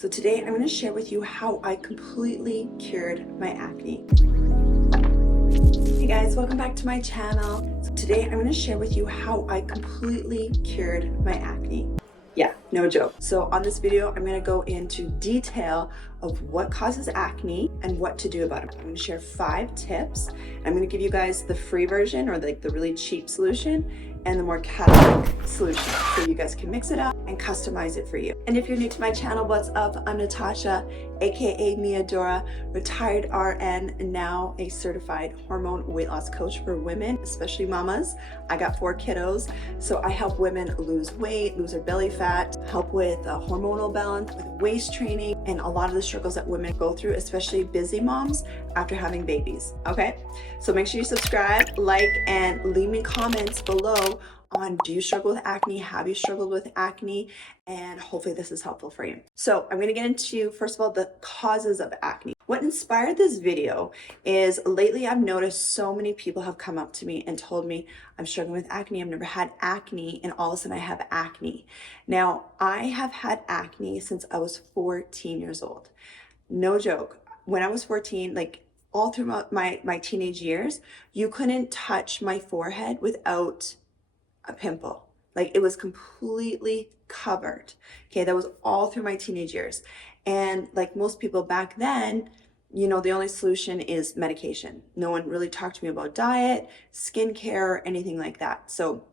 So today I'm going to share with you how I completely cured my acne. Hey guys, welcome back to my channel. So today I'm going to share with you how I completely cured my acne. Yeah, no joke. So on this video, I'm going to go into detail of what causes acne and what to do about it. I'm going to share 5 tips. I'm going to give you guys the free version or like the really cheap solution and the more catalog solution so you guys can mix it up and customize it for you. And if you're new to my channel, what's up? I'm Natasha, aka Miadora, retired RN, and now a certified hormone weight loss coach for women, especially mamas. I got 4 kiddos, so I help women lose weight, lose their belly fat, help with hormonal balance, with waist training, and a lot of the struggles that women go through, especially busy moms after having babies. Okay, so make sure you subscribe, like, and leave me comments below on, do you struggle with acne? Have you struggled with acne? And hopefully this is helpful for you. So I'm going to get into, first of all, the causes of acne. What inspired this video is lately I've noticed so many people have come up to me and told me I'm struggling with acne. I've never had acne, and all of a sudden I have acne. Now, I have had acne since I was 14 years old. No joke. When I was 14, like all through my teenage years, you couldn't touch my forehead without a pimple. Like it was completely covered. Okay, that was all through my teenage years. And like most people back then, you know, the only solution is medication. No one really talked to me about diet, skincare, anything like that. So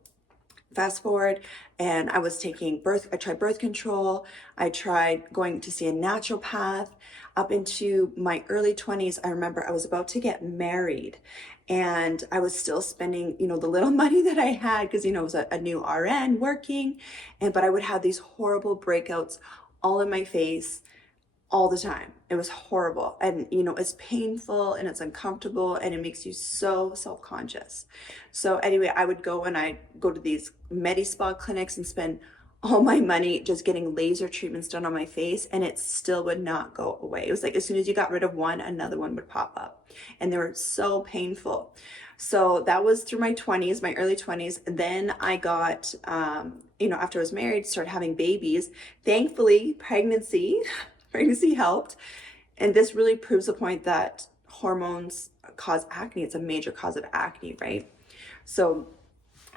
fast forward, and I was taking I tried birth control. I tried going to see a naturopath. Up into my early 20s, I remember I was about to get married, and I was still spending, you know, the little money that I had, because, you know, it was a new RN working, but I would have these horrible breakouts all in my face all the time. It was horrible. And, you know, it's painful and it's uncomfortable and it makes you so self-conscious. So anyway, I would go and I'd go to these Medi-Spa clinics and spend all my money just getting laser treatments done on my face, and it still would not go away. It was like as soon as you got rid of one, another one would pop up, and they were so painful. So that was through my 20s, my early 20s. Then I got, you know, after I was married, started having babies. Thankfully, pregnancy helped. And this really proves the point that hormones cause acne. It's a major cause of acne, right? So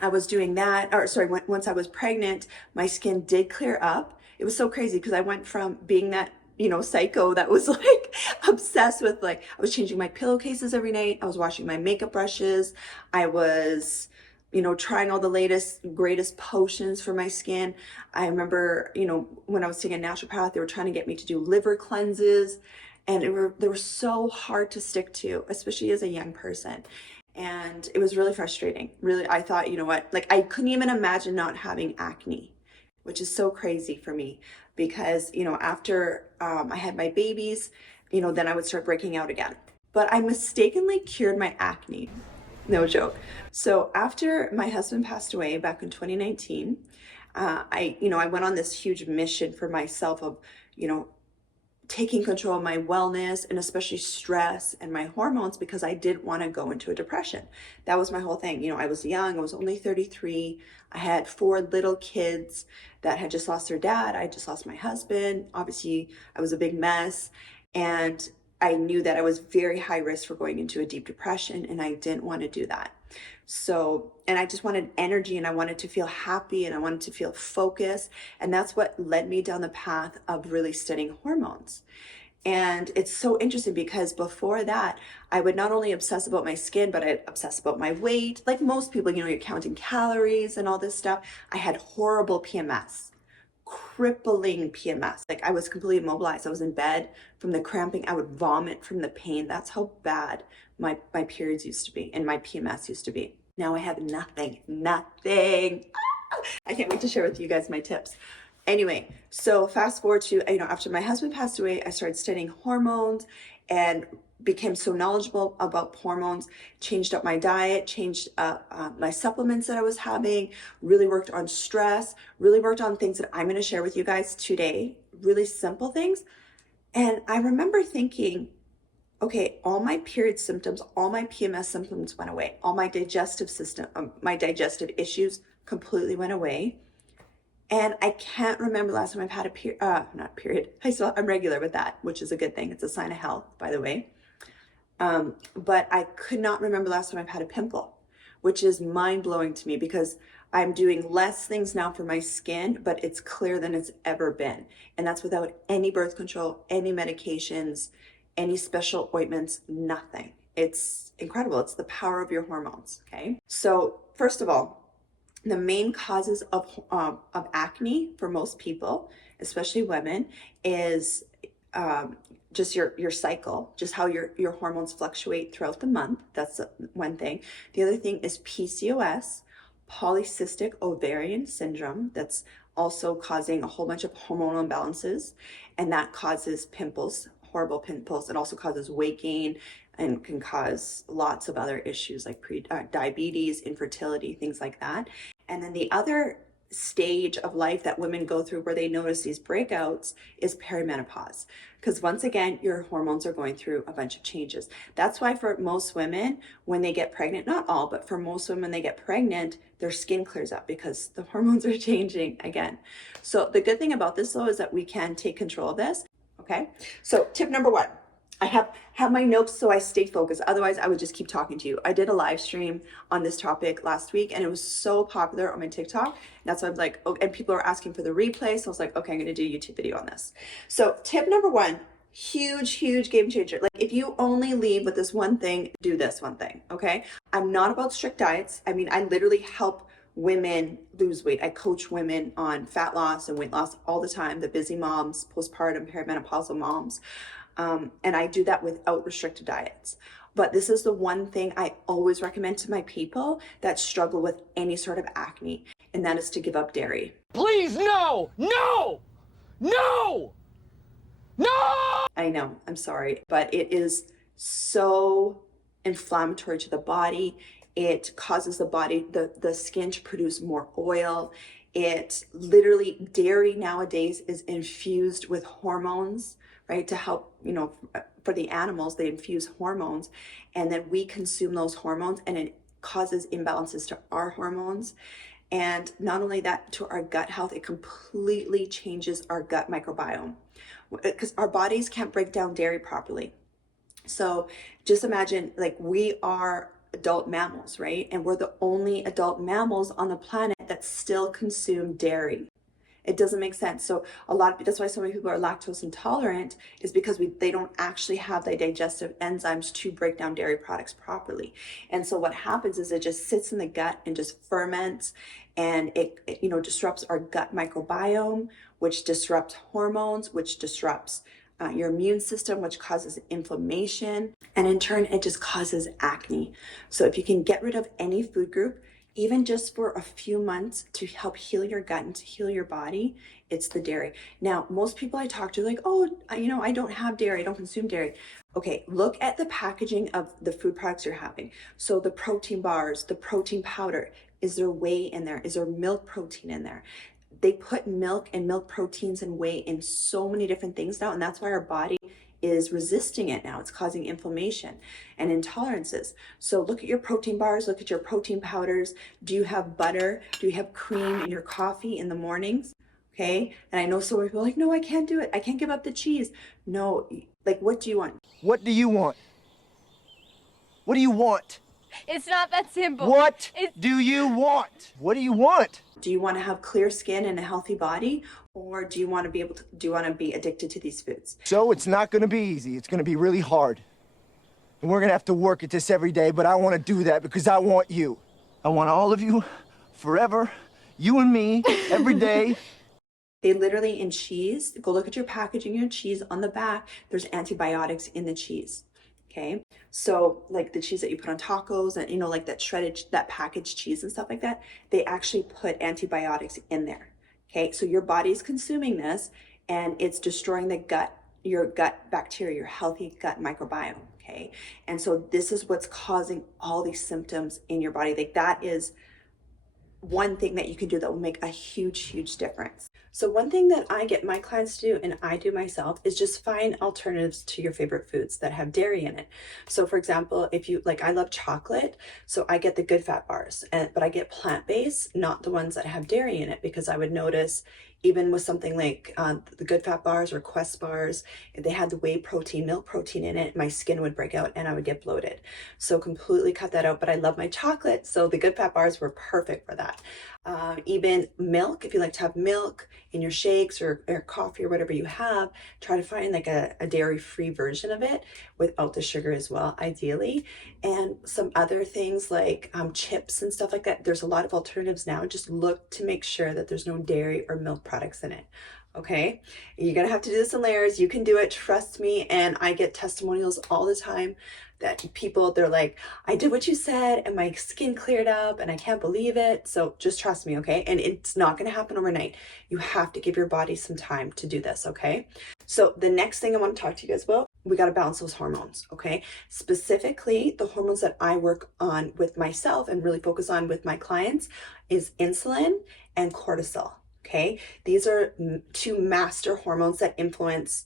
I was doing that, or sorry, once I was pregnant, my skin did clear up. It was so crazy because I went from being that, you know, psycho that was like obsessed with, like, I was changing my pillowcases every night. I was washing my makeup brushes. I was, you know, trying all the latest, greatest potions for my skin. I remember, you know, when I was seeing a naturopath, they were trying to get me to do liver cleanses, and they were so hard to stick to, especially as a young person. And it was really frustrating. Really, I thought, you know what, like I couldn't even imagine not having acne, which is so crazy for me because, you know, after I had my babies, you know, then I would start breaking out again. But I mistakenly cured my acne. No joke. So after my husband passed away back in 2019, I went on this huge mission for myself of, you know, taking control of my wellness and especially stress and my hormones, because I didn't want to go into a depression. That was my whole thing. You know, I was young, I was only 33. I had 4 little kids that had just lost their dad. I just lost my husband. Obviously, I was a big mess. And I knew that I was very high risk for going into a deep depression, and I didn't want to do that. So, and I just wanted energy, and I wanted to feel happy, and I wanted to feel focused. And that's what led me down the path of really studying hormones. And it's so interesting because before that, I would not only obsess about my skin, but I'd obsess about my weight. Like most people, you know, you're counting calories and all this stuff. I had horrible PMS, crippling PMS. Like I was completely immobilized. I was in bed from the cramping. I would vomit from the pain. That's how bad my periods used to be and my PMS used to be. Now I have nothing. I can't wait to share with you guys my tips. Anyway, so fast forward to, you know, after my husband passed away, I started studying hormones and became so knowledgeable about hormones, changed up my diet, changed my supplements that I was having, really worked on stress, really worked on things that I'm going to share with you guys today, really simple things. And I remember thinking, okay, all my period symptoms, all my PMS symptoms went away. All my digestive system, my digestive issues completely went away. And I can't remember last time I've had a not period. I'm regular with that, which is a good thing. It's a sign of health, by the way. But I could not remember last time I've had a pimple, which is mind-blowing to me because I'm doing less things now for my skin, but it's clearer than it's ever been. And that's without any birth control, any medications, any special ointments, nothing. It's incredible. It's the power of your hormones, okay? So first of all, the main causes of acne for most people, especially women, is just your cycle, just how your hormones fluctuate throughout the month. That's one thing. The other thing is PCOS, polycystic ovarian syndrome. That's also causing a whole bunch of hormonal imbalances, and that causes pimples, horrible pimples. It also causes weight gain and can cause lots of other issues like diabetes, infertility, things like that. And then the other stage of life that women go through where they notice these breakouts is perimenopause. Because once again, your hormones are going through a bunch of changes. That's why for most women, when they get pregnant, not all, but for most women, they get pregnant, their skin clears up because the hormones are changing again. So the good thing about this though is that we can take control of this. Okay, so tip number one, I have my notes so I stay focused. Otherwise, I would just keep talking to you. I did a live stream on this topic last week and it was so popular on my TikTok. That's why I'm like, oh, and people are asking for the replay. So I was like, okay, I'm going to do a YouTube video on this. So tip number one, huge game changer. Like if you only leave with this one thing, do this one thing. Okay. I'm not about strict diets. I mean, I literally help women lose weight. I coach women on fat loss and weight loss all the time. The busy moms, postpartum, perimenopausal moms. And I do that without restricted diets. But this is the one thing I always recommend to my people that struggle with any sort of acne, and that is to give up dairy. Please, no! No! No! No! I know, I'm sorry, but it is so inflammatory to the body. It causes the body, the skin to produce more oil. It literally, dairy nowadays is infused with hormones, right? To help, for the animals, they infuse hormones and then we consume those hormones and it causes imbalances to our hormones. And not only that, to our gut health, it completely changes our gut microbiome because our bodies can't break down dairy properly. So just imagine, like, we are adult mammals, right? And we're the only adult mammals on the planet that still consume dairy. It doesn't make sense. So that's why so many people are lactose intolerant, is because they don't actually have the digestive enzymes to break down dairy products properly. And so what happens is it just sits in the gut and just ferments, and it disrupts our gut microbiome, which disrupts hormones, which disrupts your immune system, which causes inflammation, and in turn it just causes acne. So if you can get rid of any food group, even just for a few months, to help heal your gut and to heal your body, it's the dairy. Now, most people I talk to are like, oh, I don't have dairy, I don't consume dairy. Okay, look at the packaging of the food products you're having. So the protein bars, the protein powder, is there whey in there? Is there milk protein in there? They put milk and milk proteins and whey in so many different things now, and that's why our body is resisting it now. It's causing inflammation and intolerances. So look at your protein bars, look at your protein powders. Do you have butter? Do you have cream in your coffee in the mornings? Okay. And I know so many people are like, no, I can't do it. I can't give up the cheese. No, like, what do you want? What do you want? What do you want? It's not that simple. What do you want? What do you want? Do you want to have clear skin and a healthy body, or do you want to be addicted to these foods? So it's not going to be easy. It's going to be really hard. And we're going to have to work at this every day, but I want to do that because I want you. I want all of you forever, you and me, every day. They literally, in cheese, go look at your packaging, your cheese on the back, there's antibiotics in the cheese. Okay, so like the cheese that you put on tacos and like that shredded, that packaged cheese and stuff like that, they actually put antibiotics in there. Okay, so your body's consuming this and it's destroying your gut bacteria, your healthy gut microbiome. Okay, and so this is what's causing all these symptoms in your body. Like, that is one thing that you can do that will make a huge difference. So one thing that I get my clients to do, and I do myself, is just find alternatives to your favorite foods that have dairy in it. So for example, if you like, I love chocolate, so I get the good fat bars, but I get plant-based, not the ones that have dairy in it, because I would notice even with something like the good fat bars or Quest bars, if they had the whey protein, milk protein in it, my skin would break out and I would get bloated. So completely cut that out, but I love my chocolate, so the good fat bars were perfect for that. Even milk, if you like to have milk in your shakes or coffee or whatever you have, try to find like a dairy-free version of it without the sugar as well, ideally. And some other things like chips and stuff like that. There's a lot of alternatives now. Just look to make sure that there's no dairy or milk products in it. Okay, you're gonna have to do this in layers. You can do it, trust me. And I get testimonials all the time that people, they're like, I did what you said and my skin cleared up and I can't believe it. So just trust me, okay? And it's not gonna happen overnight. You have to give your body some time to do this, okay? So the next thing I want to talk to you guys about, we got to balance those hormones, okay? Specifically, the hormones that I work on with myself and really focus on with my clients is insulin and cortisol, okay? These are two master hormones that influence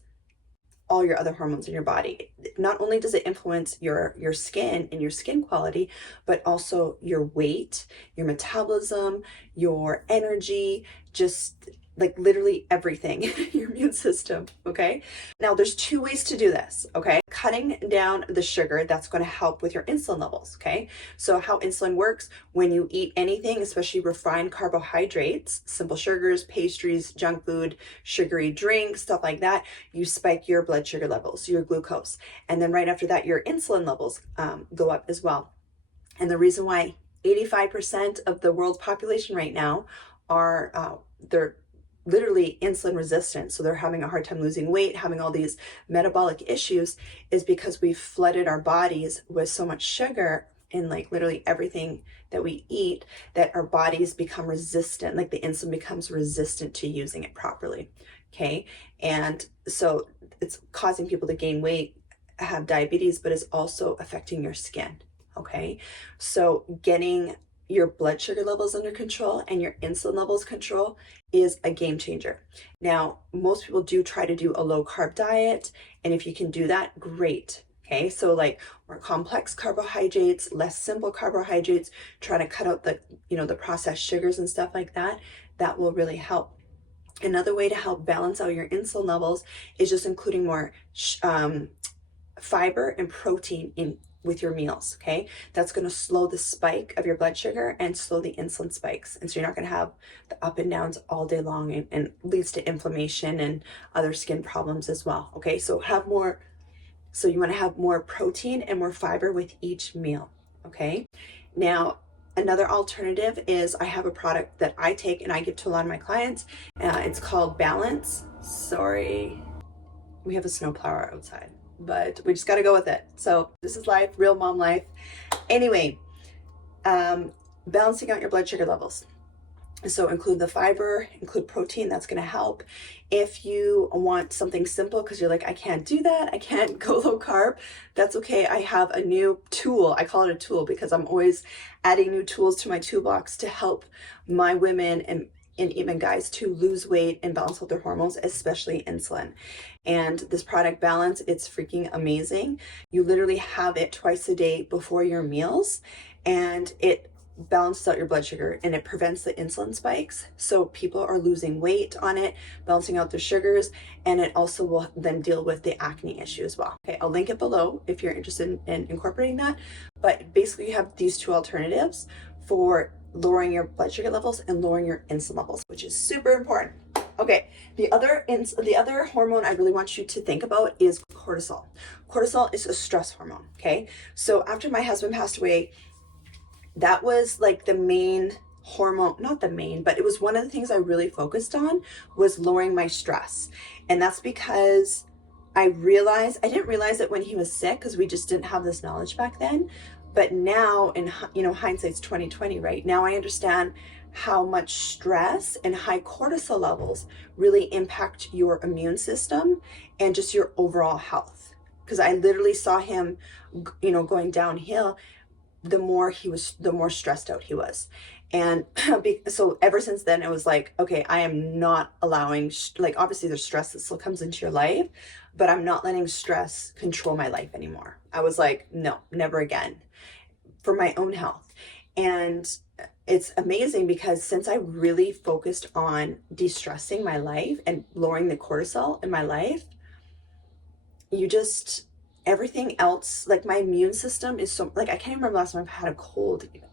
all your other hormones in your body. Not only does it influence your skin and your skin quality, but also your weight, your metabolism, your energy, just like literally everything, your immune system, okay? Now there's two ways to do this, okay? Cutting down the sugar, that's gonna help with your insulin levels, okay? So how insulin works, when you eat anything, especially refined carbohydrates, simple sugars, pastries, junk food, sugary drinks, stuff like that, you spike your blood sugar levels, your glucose. And then right after that, your insulin levels go up as well. And the reason why 85% of the world's population right now are, they're literally insulin resistant, so they're having a hard time losing weight, having all these metabolic issues, is because we've flooded our bodies with so much sugar in like literally everything that we eat, that our bodies become resistant, like the insulin becomes resistant to using it properly, okay? And so it's causing people to gain weight, have diabetes, but it's also affecting your skin, okay? So getting your blood sugar levels under control and your insulin levels control is a game changer. Now, most people do try to do a low carb diet, and if you can do that, great. Okay, so like more complex carbohydrates, less simple carbohydrates, trying to cut out the, the processed sugars and stuff like that, that will really help. Another way to help balance out your insulin levels is just including more fiber and protein in with your meals, okay? That's gonna slow the spike of your blood sugar and slow the insulin spikes. And so you're not gonna have the up and downs all day long, and leads to inflammation and other skin problems as well, okay? So you wanna have more protein and more fiber with each meal, okay? Now, another alternative is I have a product that I take and I give to a lot of my clients. It's called Balance. Sorry, we have a snowplower outside, but we just got to go with it. So this is life, real mom life. Anyway, balancing out your blood sugar levels. So include the fiber, include protein, that's going to help. If you want something simple because you're like, I can't do that, I can't go low carb, that's okay. I have a new tool. I call it a tool because I'm always adding new tools to my toolbox to help my women and even guys to lose weight and balance out their hormones, especially insulin. And this product Balance, it's freaking amazing. You literally have it twice a day before your meals, and it balances out your blood sugar and it prevents the insulin spikes. So people are losing weight on it, balancing out their sugars, and it also will then deal with the acne issue as well. Okay, I'll link it below if you're interested in incorporating that. But basically you have these two alternatives for lowering your blood sugar levels and lowering your insulin levels, which is super important. Okay, the other hormone I really want you to think about is cortisol. Cortisol is a stress hormone, okay? So after my husband passed away, that was like the main hormone, not the main, but it was one of the things I really focused on, was lowering my stress. And that's because I didn't realize it when he was sick because we just didn't have this knowledge back then. But now, in hindsight's 2020, right? Now I understand how much stress and high cortisol levels really impact your immune system and just your overall health. Because I literally saw him, going downhill. The more stressed out he was. And so ever since then, it was like, okay, I am not allowing, like, obviously there's stress that still comes into your life, but I'm not letting stress control my life anymore. I was like, no, never again, for my own health. And it's amazing because since I really focused on de-stressing my life and lowering the cortisol in my life, everything else, like my immune system is so, like, I can't remember last time I've had a cold even,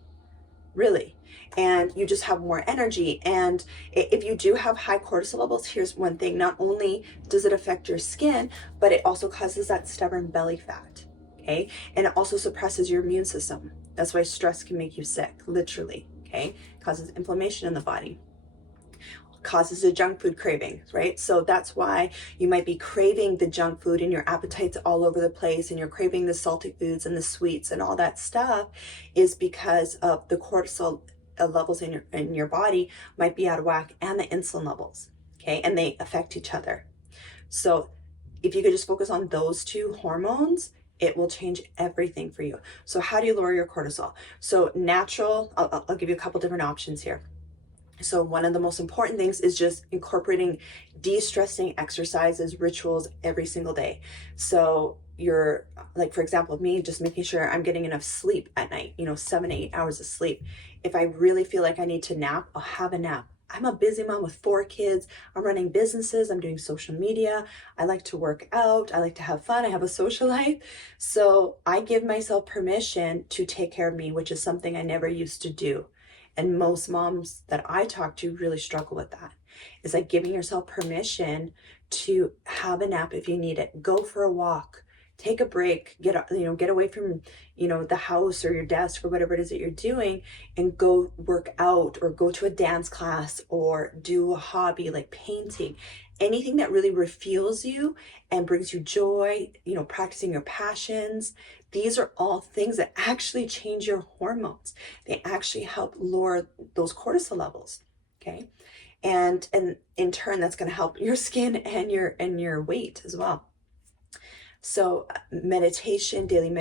really. And you just have more energy. And if you do have high cortisol levels, here's one thing: not only does it affect your skin, but it also causes that stubborn belly fat. Okay. And it also suppresses your immune system. That's why stress can make you sick, literally. Okay. It causes inflammation in the body, causes the junk food cravings, right? So that's why you might be craving the junk food and your appetite's all over the place and you're craving the salty foods and the sweets and all that stuff, is because of the cortisol levels in your body might be out of whack, and the insulin levels, okay? And they affect each other. So if you could just focus on those two hormones, it will change everything for you. So how do you lower your cortisol? So natural, I'll give you a couple different options here. So one of the most important things is just incorporating de-stressing exercises, rituals every single day. So you're, like, for example, me, just making sure I'm getting enough sleep at night, 7 to 8 hours of sleep. If I really feel like I need to nap, I'll have a nap. I'm a busy mom with 4 kids. I'm running businesses. I'm doing social media. I like to work out. I like to have fun. I have a social life. So I give myself permission to take care of me, which is something I never used to do. And most moms that I talk to really struggle with that. It's like giving yourself permission to have a nap if you need it. Go for a walk, take a break, get away from, the house or your desk or whatever it is that you're doing, and go work out or go to a dance class or do a hobby like painting. Anything that really refuels you and brings you joy, practicing your passions. These are all things that actually change your hormones. They actually help lower those cortisol levels, okay? And in turn, that's going to help your skin and your weight as well. So meditation, daily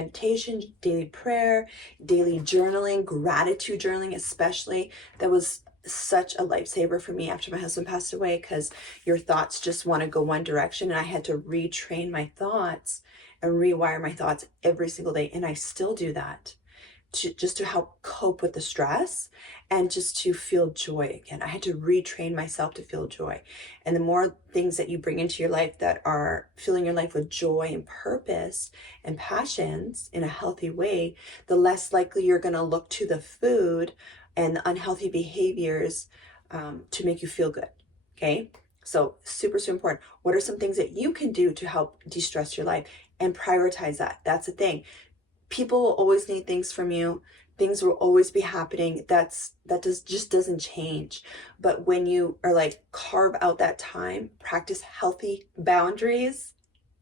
prayer, daily journaling, gratitude journaling especially, that was such a lifesaver for me after my husband passed away, because your thoughts just want to go one direction, and I had to retrain my thoughts and rewire my thoughts every single day. And I still do that just to help cope with the stress and just to feel joy again. I had to retrain myself to feel joy. And the more things that you bring into your life that are filling your life with joy and purpose and passions in a healthy way, the less likely you're going to look to the food and the unhealthy behaviors to make you feel good. Okay. So super, super important. What are some things that you can do to help de-stress your life, and prioritize that? That's the thing. People will always need things from you. Things will always be happening. Just doesn't change. But when you are like, carve out that time, practice healthy boundaries.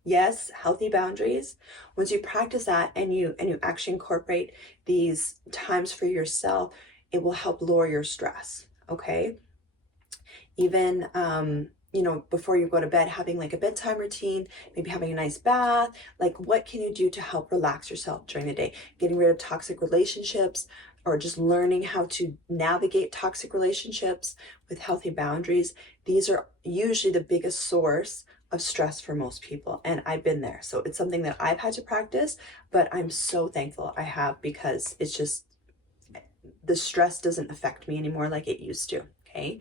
Yes, healthy boundaries. Once you practice that and you actually incorporate these times for yourself, it will help lower your stress. Okay. Even, before you go to bed, having like a bedtime routine, maybe having a nice bath. Like, what can you do to help relax yourself during the day? Getting rid of toxic relationships, or just learning how to navigate toxic relationships with healthy boundaries. These are usually the biggest source of stress for most people. And I've been there. So it's something that I've had to practice, but I'm so thankful I have, because it's just, the stress doesn't affect me anymore like it used to. Okay.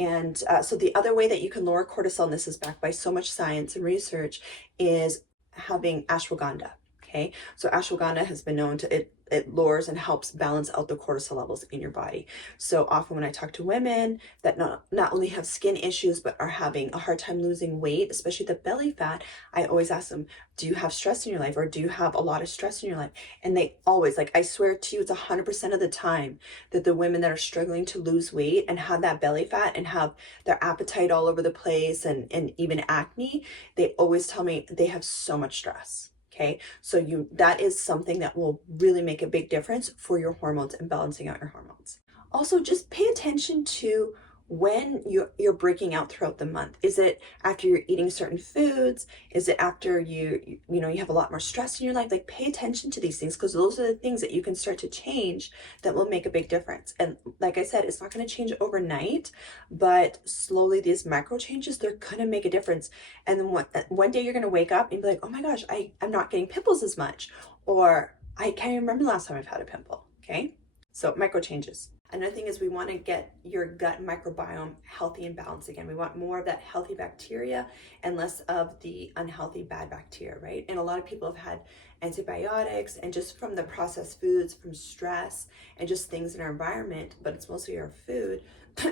And so the other way that you can lower cortisol, and this is backed by so much science and research, is having ashwagandha. Okay, so ashwagandha has been known to, it lowers and helps balance out the cortisol levels in your body. So often when I talk to women that not only have skin issues, but are having a hard time losing weight, especially the belly fat, I always ask them, do you have stress in your life, or do you have a lot of stress in your life? And they always, like, I swear to you, it's 100% of the time that the women that are struggling to lose weight and have that belly fat and have their appetite all over the place and even acne, they always tell me they have so much stress. Okay, so that is something that will really make a big difference for your hormones and balancing out your hormones. Also, just pay attention to when you're breaking out throughout the month. Is it after you're eating certain foods? Is it after you have a lot more stress in your life? Like, pay attention to these things, because those are the things that you can start to change that will make a big difference. And like I said, it's not going to change overnight, but slowly these micro changes, they're going to make a difference. And then one day you're going to wake up and be like, oh my gosh, I'm not getting pimples as much, or I can't even remember the last time I've had a pimple. Okay, so micro changes. Another thing is we want to get your gut microbiome healthy and balanced again. We want more of that healthy bacteria and less of the unhealthy bad bacteria, right? And a lot of people have had antibiotics, and just from the processed foods, from stress, and just things in our environment, but it's mostly our food,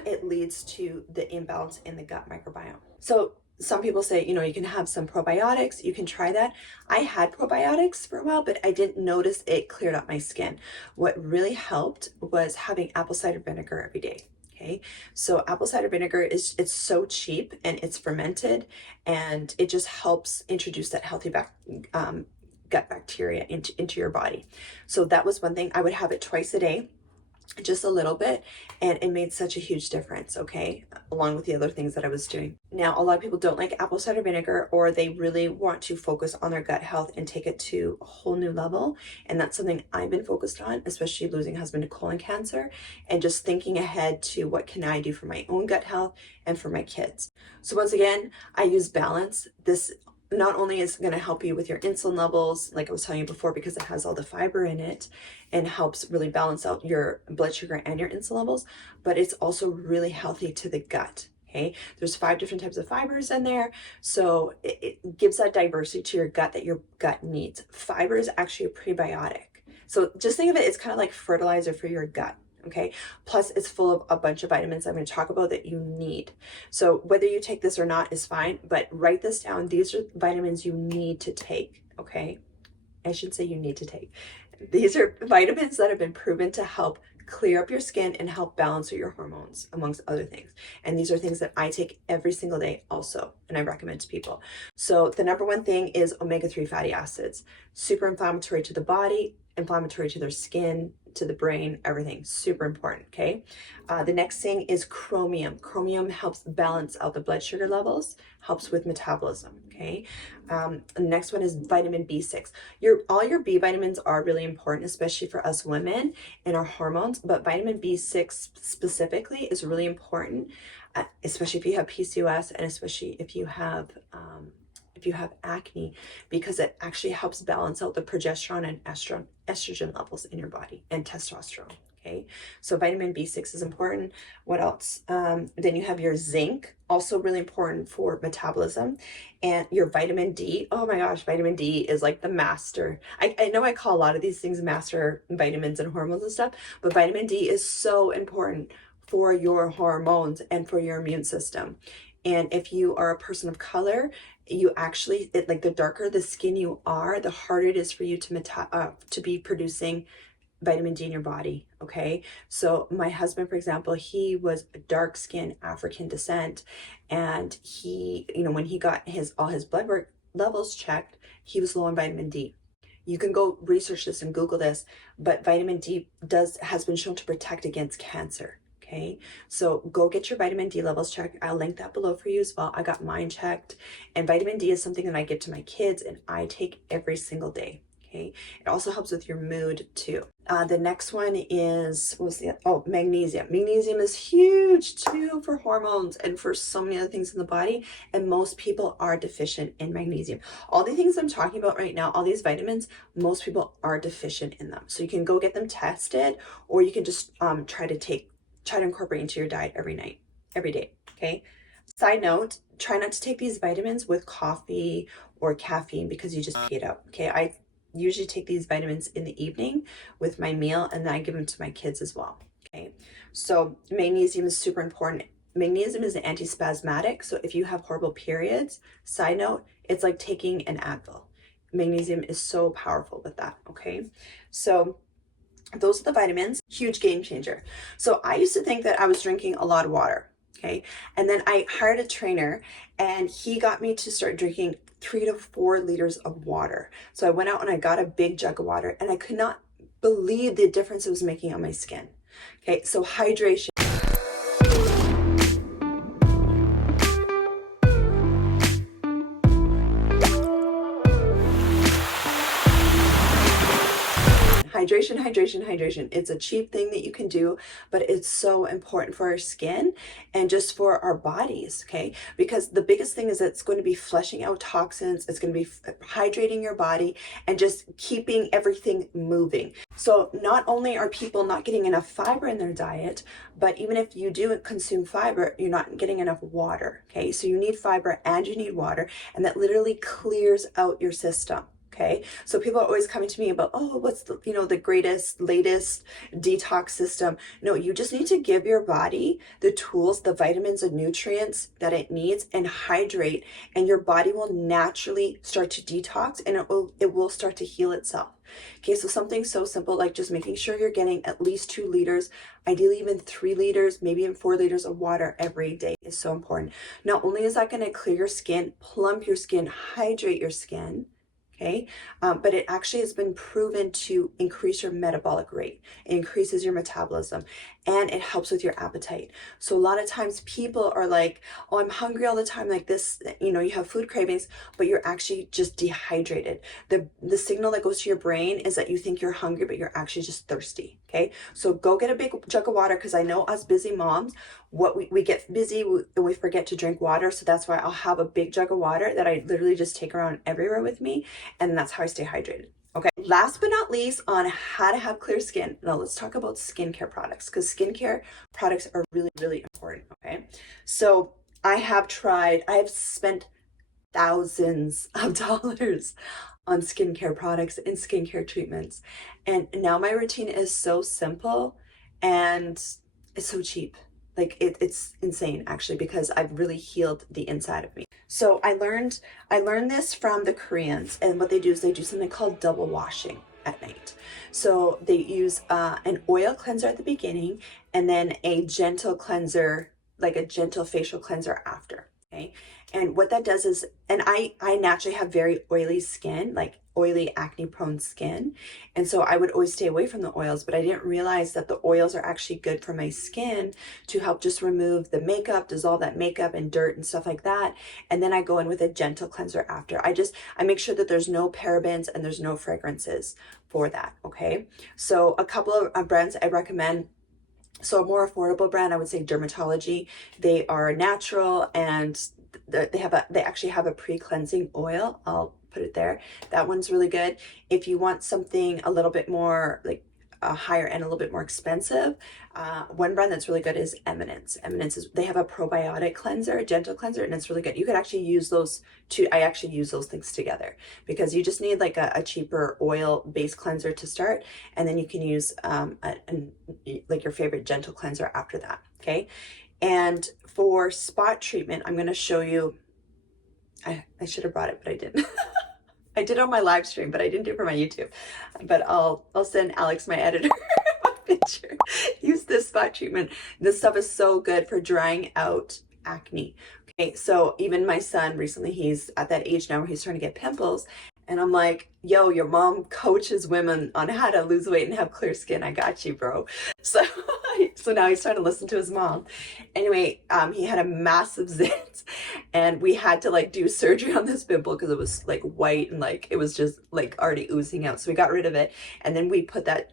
it leads to the imbalance in the gut microbiome. So some people say, you can have some probiotics, you can try that. I had probiotics for a while, but I didn't notice it cleared up my skin. What really helped was having apple cider vinegar every day. Okay, so apple cider vinegar it's so cheap, and it's fermented, and it just helps introduce that healthy gut bacteria into your body. So that was one thing. I would have it twice a day, just a little bit, and it made such a huge difference, okay, along with the other things that I was doing. Now, a lot of people don't like apple cider vinegar, or they really want to focus on their gut health and take it to a whole new level, and that's something I've been focused on, especially losing husband to colon cancer, and just thinking ahead to what can I do for my own gut health and for my kids. So once again, I use balance. This not only is going to help you with your insulin levels, like I was telling you before, because it has all the fiber in it and helps really balance out your blood sugar and your insulin levels, but it's also really healthy to the gut. Okay, there's 5 different types of fibers in there, so it gives that diversity to your gut that your gut needs. Fiber is actually a prebiotic, so just think of it, it's kind of like fertilizer for your gut. Okay, plus it's full of a bunch of vitamins I'm going to talk about that you need. So whether you take this or not is fine, but write this down. These are vitamins you need to take. Okay, I should say you need to take. These are vitamins that have been proven to help clear up your skin and help balance your hormones, amongst other things. And these are things that I take every single day also, and I recommend to people. So the number one thing is omega-3 fatty acids. Super inflammatory to the body, inflammatory to their skin, to the brain, everything. Super important, okay? The next thing is chromium. Chromium helps balance out the blood sugar levels, helps with metabolism, okay? The next one is vitamin B6. All your B vitamins are really important, especially for us women and our hormones, but vitamin B6 specifically is really important, especially if you have PCOS, and especially if you have acne, because it actually helps balance out the progesterone and estrogen levels in your body, and testosterone. Okay, so vitamin B6 is important. What else? Then you have your zinc, also really important for metabolism, and your vitamin D. Oh my gosh, vitamin D is like the master. I know I call a lot of these things master vitamins and hormones and stuff, but vitamin D is so important for your hormones and for your immune system. And if you are a person of color, you actually, like the darker the skin you are, the harder it is for you to be producing vitamin D in your body, okay? So my husband, for example, he was dark skin, African descent, and he, when he got all his blood work levels checked, he was low on vitamin D. You can go research this and Google this, but vitamin D has been shown to protect against cancer. Okay, so go get your vitamin D levels checked. I'll link that below for you as well. I got mine checked, and vitamin D is something that I give to my kids and I take every single day. Okay, it also helps with your mood too. The next one is, magnesium. Magnesium is huge too for hormones and for so many other things in the body, and most people are deficient in magnesium. All the things I'm talking about right now, all these vitamins, most people are deficient in them. So you can go get them tested, or you can just try to incorporate into your diet every day, okay? Side note, try not to take these vitamins with coffee or caffeine, because you just pee it out, okay? I usually take these vitamins in the evening with my meal, and then I give them to my kids as well, okay? So magnesium is super important. Magnesium is an antispasmodic, so if you have horrible periods, side note, it's like taking an Advil. Magnesium is so powerful with that, okay? So those are the vitamins, huge game changer. So I used to think that I was drinking a lot of water, okay? And then I hired a trainer, and he got me to start drinking 3 to 4 liters of water. So I went out and I got a big jug of water, and I could not believe the difference it was making on my skin. Okay, so hydration. hydration, hydration, hydration. It's a cheap thing that you can do, but it's so important for our skin and just for our bodies, okay? Because the biggest thing is it's going to be flushing out toxins, it's going to be hydrating your body and just keeping everything moving. So not only are people not getting enough fiber in their diet, but even if you do consume fiber, you're not getting enough water, okay? So you need fiber and you need water, and that literally clears out your system. Okay, so people are always coming to me about, oh, what's the, the greatest, latest detox system? No, you just need to give your body the tools, the vitamins and nutrients that it needs, and hydrate, and your body will naturally start to detox, and it will start to heal itself. Okay, so something so simple like just making sure you're getting at least 2 liters, ideally even 3 liters, maybe even 4 liters of water every day is so important. Not only is that going to clear your skin, plump your skin, hydrate your skin, okay, but it actually has been proven to increase your metabolic rate. It increases your metabolism, and it helps with your appetite. So a lot of times people are like, oh, I'm hungry all the time, like this, you have food cravings, but you're actually just dehydrated. The signal that goes to your brain is that you think you're hungry, but you're actually just thirsty, okay? So go get a big jug of water, because I know us busy moms, we get busy and we forget to drink water. So that's why I'll have a big jug of water that I literally just take around everywhere with me, and that's how I stay hydrated. Okay, last but not least on how to have clear skin. Now let's talk about skincare products, because skincare products are really, really important, okay? So I have spent thousands of dollars on skincare products and skincare treatments. And now my routine is so simple and it's so cheap. Like it's insane actually, because I've really healed the inside of me. So I learned this from the Koreans, and what they do is they do something called double washing at night. So they use an oil cleanser at the beginning, and then a gentle cleanser, like a gentle facial cleanser after. Okay. And what that does is, and I naturally have very oily skin, like oily acne prone skin. And so I would always stay away from the oils, but I didn't realize that the oils are actually good for my skin to help just remove the makeup, dissolve that makeup and dirt and stuff like that. And then I go in with a gentle cleanser after. I make sure that there's no parabens and there's no fragrances for that. Okay. So a couple of brands I recommend. So a more affordable brand, I would say Dermatology. They are natural, and they actually have a pre-cleansing oil. I'll put it there. That one's really good. If you want something a little bit more like higher end, a little bit more expensive, one brand that's really good is Eminence. They have a probiotic cleanser, a gentle cleanser, and it's really good. You could actually use those two. I actually use those things together, because you just need like a cheaper oil based cleanser to start, and then you can use like your favorite gentle cleanser after that. Okay. And for spot treatment, I'm going to show you, I should have brought it, but I didn't. I did on my live stream, but I didn't do it for my YouTube. But I'll send Alex, my editor, a picture. Use this spot treatment. This stuff is so good for drying out acne. Okay, so even my son recently, he's at that age now where he's starting to get pimples. And I'm like, yo, your mom coaches women on how to lose weight and have clear skin. I got you, bro. So now he's trying to listen to his mom. Anyway, he had a massive zit, and we had to like do surgery on this pimple because it was like white and like it was just like already oozing out. So we got rid of it, and then we put that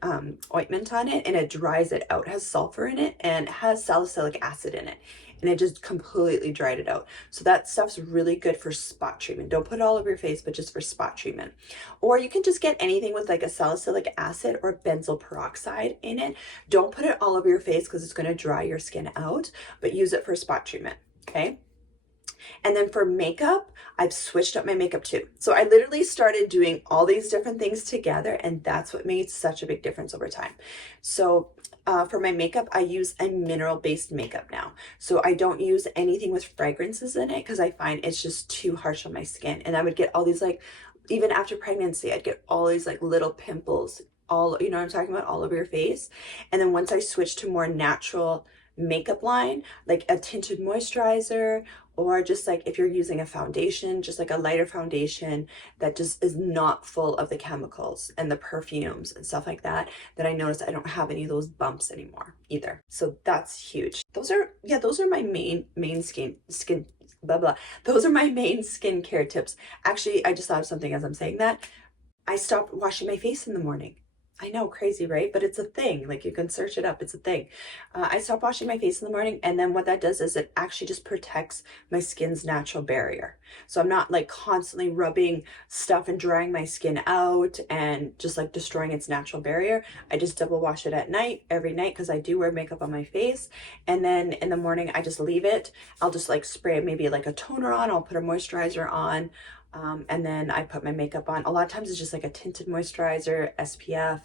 ointment on it, and it dries it out. It has sulfur in it and it has salicylic acid in it. And it just completely dried it out. So that stuff's really good for spot treatment. Don't put it all over your face, but just for spot treatment. Or you can just get anything with like a salicylic acid or benzoyl peroxide in it. Don't put it all over your face because it's going to dry your skin out, but use it for spot treatment. Okay. And then for makeup, I've switched up my makeup too. So I literally started doing all these different things together, and that's what made such a big difference over time. So for my makeup, I use a mineral-based makeup now. So I don't use anything with fragrances in it because I find it's just too harsh on my skin. And I would get all these like, even after pregnancy, I'd get all these like little pimples, all, you know what I'm talking about, all over your face. And then once I switched to more natural makeup line, like a tinted moisturizer, or just like if you're using a foundation, just like a lighter foundation that just is not full of the chemicals and the perfumes and stuff like that, that I noticed I don't have any of those bumps anymore either. So that's huge. Those are my main skin blah blah. Those are my main skincare tips. Actually, I just thought of something as I'm saying that. I stopped washing my face in the morning. I know, crazy, right? But it's a thing. Like, you can search it up. It's a thing. I stop washing my face in the morning, and then what that does is it actually just protects my skin's natural barrier. So I'm not like constantly rubbing stuff and drying my skin out and just like destroying its natural barrier. I just double wash it at night, every night, because I do wear makeup on my face. And then in the morning, I just leave it. I'll just like spray maybe like a toner on. I'll put a moisturizer on. And then I put my makeup on. A lot of times it's just like a tinted moisturizer, SPF.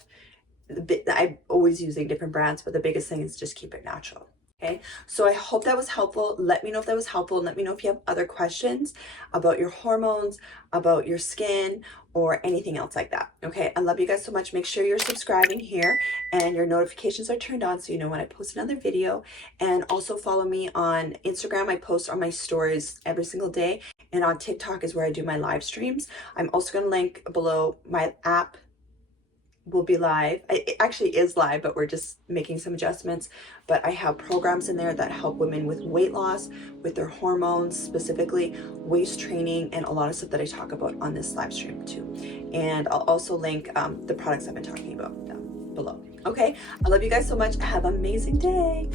I'm always using different brands, but the biggest thing is just keep it natural. Okay, so I hope that was helpful. Let me know if that was helpful, and let me know if you have other questions about your hormones, about your skin, or anything else like that. Okay, I love you guys so much. Make sure you're subscribing here and your notifications are turned on so you know when I post another video. And also follow me on Instagram. I post on my stories every single day, and on TikTok is where I do my live streams. I'm also going to link below my app will be live. It actually is live, but we're just making some adjustments. But I have programs in there that help women with weight loss, with their hormones, specifically waist training, and a lot of stuff that I talk about on this live stream too. And I'll also link the products I've been talking about down below. Okay, I love you guys so much. Have an amazing day.